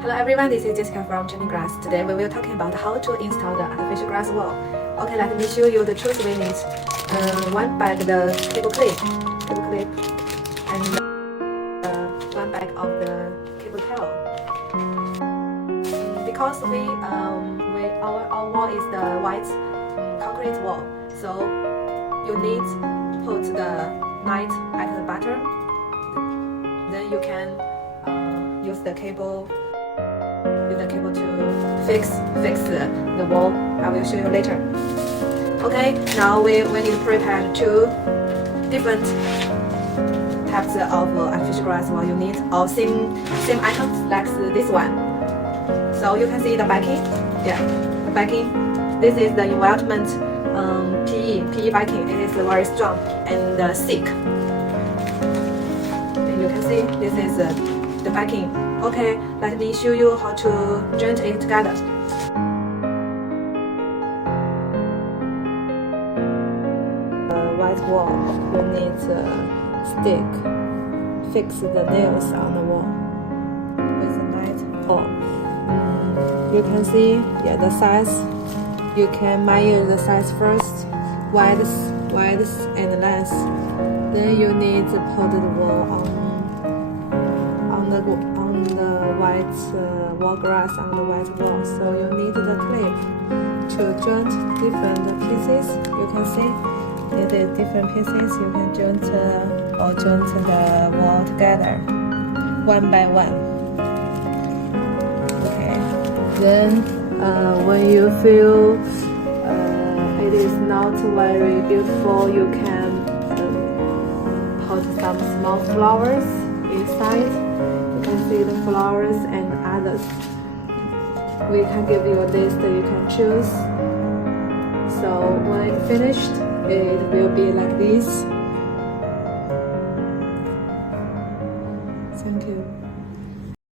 Hello everyone, this is Jessica from Training Grass. Today we will talking about how to install the artificial grass wall. Okay, let me show you the tools we need. One bag the cable clip, and one bag of the cable tail. Because our wall is the white concrete wall, so you need to put the knife at the bottom. Then you can use the cable to fix the wall. I will show you later. Okay, now we need to prepare two different types of artificial grass wall. You need all same items like this one. So you can see the backing. Yeah, the backing. This is the environment PE backing. It is very strong and thick. And you can see this is the backing. Okay, let me show you how to join it together. White wall, you need a stick. Fix the nails on the wall with a knife. You can see, the size. You can measure the size first, width and length. Then you need to put the wall on the white wall grass on the white wall. So you need the clip to join different pieces. You can see the different pieces. You can join the wall together one by one. Okay. Then when you feel it is not very beautiful, you can put some small flowers inside. You can see the flowers and others. We can give you a list that you can choose. So when it's finished, it will be like this. Thank you.